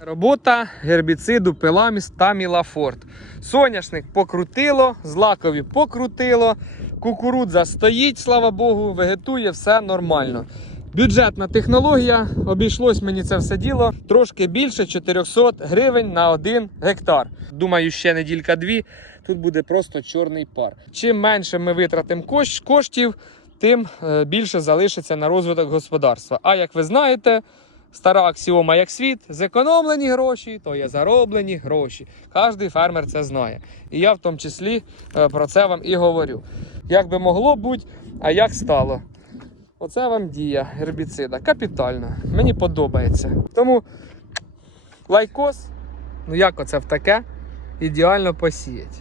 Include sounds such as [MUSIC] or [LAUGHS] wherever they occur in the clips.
Робота гербіциду Пеламіс та Мілафорт. Соняшник покрутило, злакові покрутило, кукурудза стоїть, слава Богу, вегетує, все нормально. Бюджетна технологія, обійшлось мені це все діло трошки більше 400 гривень на 1 гектар. Думаю, ще неділька-дві тут буде просто чорний пар. Чим менше ми витратимо коштів, тим е, більше залишиться на розвиток господарства. А як ви знаєте, стара аксіома як світ, зекономлені гроші, то є зароблені гроші. Кожний фермер це знає. І я в тому числі е, про це вам і говорю. Як би могло бути, а як стало. Оце вам дія гербіцида. Капітальна. Мені подобається. Тому лайкос, ну як оце в таке, ідеально посіять.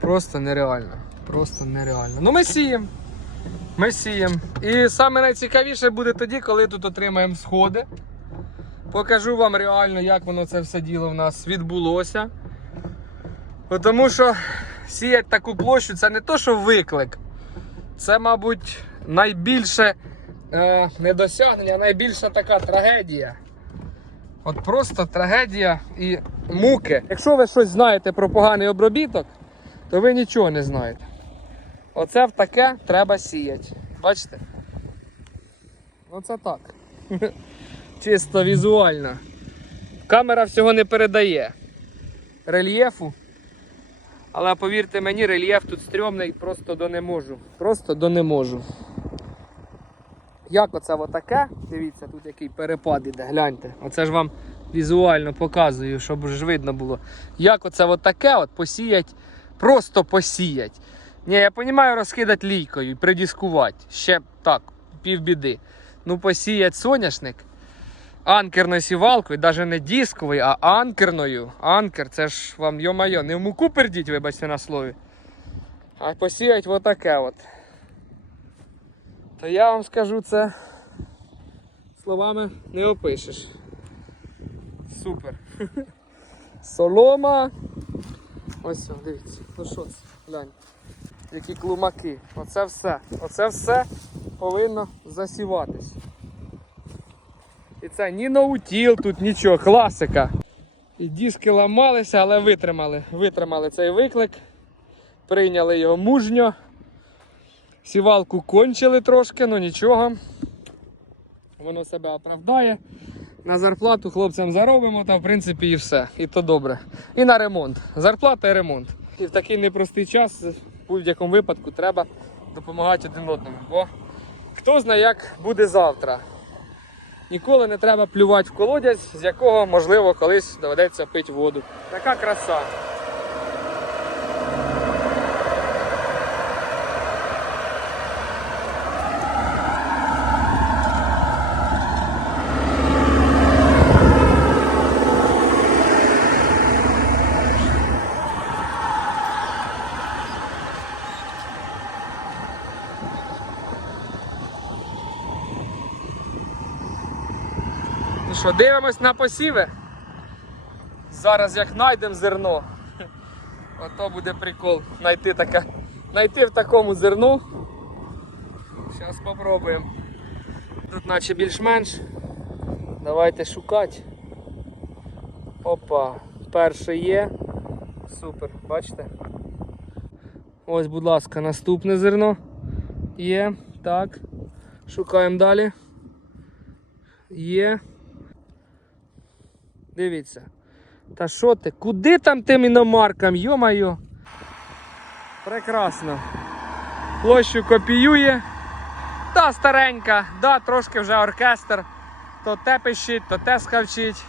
Просто нереально. Просто нереально. Ну ми сіємо. Ми сіємо. І саме найцікавіше буде тоді, коли тут отримаємо сходи. Покажу вам реально, як воно це все діло в нас відбулося. Тому що сіять таку площу це не то, що виклик. Це, мабуть, найбільше е, а найбільша така трагедія. От просто трагедія і муки. Якщо ви щось знаєте про поганий обробіток, то ви нічого не знаєте. Оце в таке треба сіяти. Бачите? Оце так. [LAUGHS] Чисто візуально. Камера всього не передає рельєфу. Але повірте мені, рельєф тут стрьомний, просто до не можу. Просто до не можу. Як оце отаке? Дивіться, тут який перепад іде, гляньте. Оце ж вам візуально показую, щоб ж видно було. Як оце отаке от посіять, просто посіять. Ні, я розумію, розкидати лійкою і придіскувати. Ще так, півбіди. Ну, посіять соняшник анкерною сівалкою, навіть не дисковою, а анкерною. Анкер, це ж вам, йо-майо, не в муку пердіть, вибачте на слові. А посіять отаке от. То я вам скажу це словами не опишеш. Супер. [LAUGHS] Солома. Ось, дивіться. Ну що це? Глянь. Які клумаки. Оце все. Оце все повинно засіватись. І це ні наутіл тут, нічого, класика. І диски ламалися, але витримали. Витримали цей виклик. Прийняли його мужньо. Сівалку кончили трошки, ну нічого. Воно себе оправдає. На зарплату хлопцям заробимо, та в принципі і все. І то добре. І на ремонт. Зарплата і ремонт. І в такий непростий час будь-якому випадку треба допомагати один одному. Бо хто знає, як буде завтра. Ніколи не треба плювати в колодязь, з якого, можливо, колись доведеться пити воду. Така краса. Ну що, дивимось на посіви. Зараз як знайдемо зерно, [LAUGHS] ото буде прикол знайти таке. Знайти в такому зерну. Зараз спробуємо. Тут наче більш-менш. Давайте шукати. Опа, перше є. Супер, бачите? Ось, будь ласка, наступне зерно. Є. Так. Шукаємо далі. Є. Дивіться. Та що ти? Куди там тим іномаркам? Йо-майо. Прекрасно. Площу копіює. Та старенька, да, трошки вже оркестр. То те пищить, то те скавчить.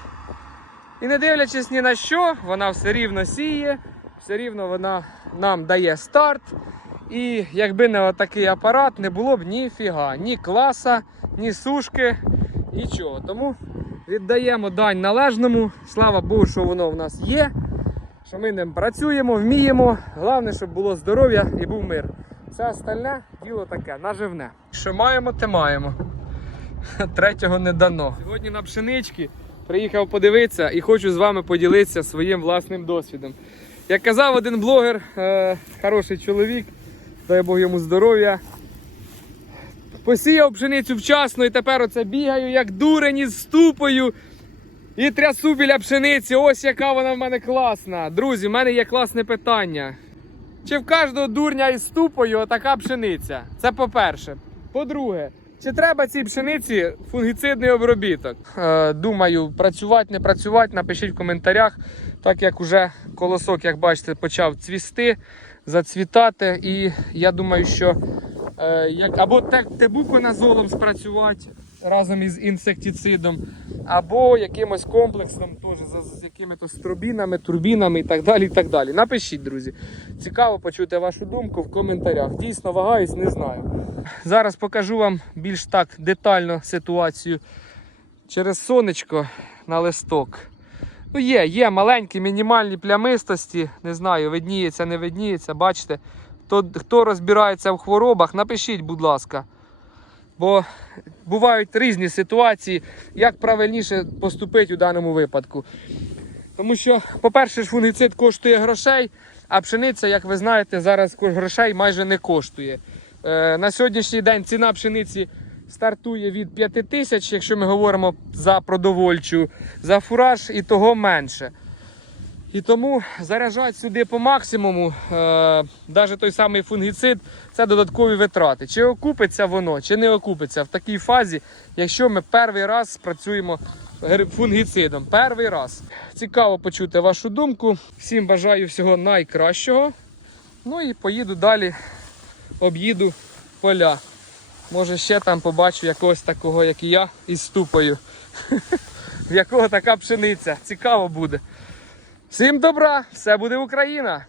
І не дивлячись ні на що, вона все рівно сіє, все рівно вона нам дає старт. І якби не отакий апарат, не було б ні фіга, ні класа, ні сушки, нічого. Тому віддаємо дань належному. Слава Богу, що воно в нас є. Що ми ним працюємо, вміємо. Головне, щоб було здоров'я і був мир. Все остальне діло таке, наживне. Що маємо, те маємо. [LAUGHS] Третього не дано. Сьогодні на пшенички приїхав подивитися і хочу з вами поділитися своїм власним досвідом. Як казав один блогер, е, хороший чоловік, дай Бог йому здоров'я. Посіяв пшеницю вчасно і тепер оце бігаю, як дурень із ступою. І трясу біля пшениці. Ось яка вона в мене класна. Друзі, в мене є класне питання. Чи в кожного дурня із ступою така пшениця? Це по-перше. По-друге, чи треба цій пшениці фунгіцидний обробіток? Е, думаю, працювати, не працювати, напишіть в коментарях, так як уже колосок, як бачите, почав цвісти, зацвітати. І я думаю, що як, або тебуконазолом спрацювати разом із інсектицидом, або якимось комплексом, теж з, з якими-то стробінами, турбінами і так далі. і так далі. Напишіть, друзі. Цікаво почути вашу думку в коментарях. Дійсно вагаюсь, не знаю. Зараз покажу вам більш так детально ситуацію через сонечко на листок. Ну, є, є маленькі мінімальні плямистості. Не знаю, видніється, не видніється. Бачите, хто, хто розбирається в хворобах, напишіть, будь ласка. Бо бувають різні ситуації, як правильніше поступити у даному випадку. Тому що, по-перше, ж фунгіцид коштує грошей, а пшениця, як ви знаєте, зараз грошей майже не коштує. Е, на сьогоднішній день ціна пшениці стартує від 5 тисяч, якщо ми говоримо за продовольчу, за фураж і того менше. І тому заряджати сюди по максимуму, е, навіть той самий фунгіцид, це додаткові витрати. Чи окупиться воно, чи не окупиться в такій фазі, якщо ми перший раз працюємо гер- фунгіцидом. Перший раз. Цікаво почути вашу думку. Всім бажаю всього найкращого. Ну і поїду далі, об'їду поля. Може ще там побачу якогось такого, як і я, із ступою. [LAUGHS] В якого така пшениця. Цікаво буде. Всім добра! Все буде Україна!